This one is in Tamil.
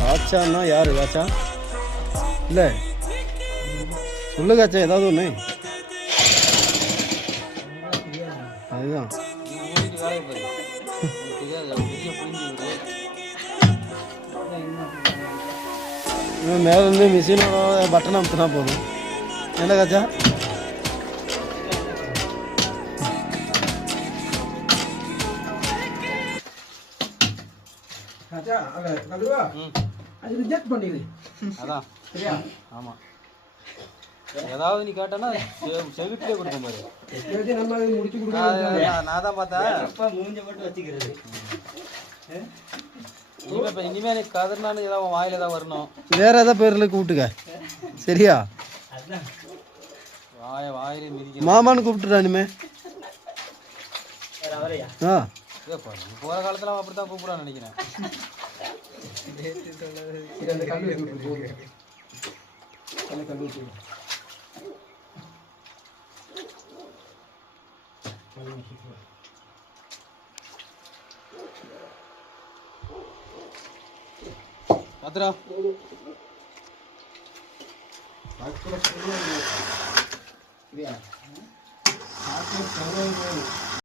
காச்சான்னா யாரு காச்சா? இல்லை சொல்லு காச்சா, ஏதாவது ஒன்று. அதுதான் மேலேருந்து மிஷினோட பட்டன் அமுத்தினா போதும். என்ன காச்சா? அது ரிஜெக்ட் பண்ணிடு. அதான் சரியா? ஆமாம், ஏதாவது நீ கேட்டனா செவிட்டே கொடுக்க பாரு. நம்ம முடிச்சு கொடுக்க நான் தான் பார்த்தேன். அப்பா மூஞ்ச மட்டும் வச்சுக்கிறது. இனிமே நீ கதர்னாலும் ஏதாவது வாயில ஏதாவது வரணும். வேற ஏதாவது பேர்ல கூப்பிட்டுக்க, சரியா? வாயில மிதிக்க மாமான்னு கூப்பிட்டுடா இனிமே. ஆ போற காலத்துல அப்படித்தான் கூப்பிடான்னு நினைக்கிறேன். பாத்துடா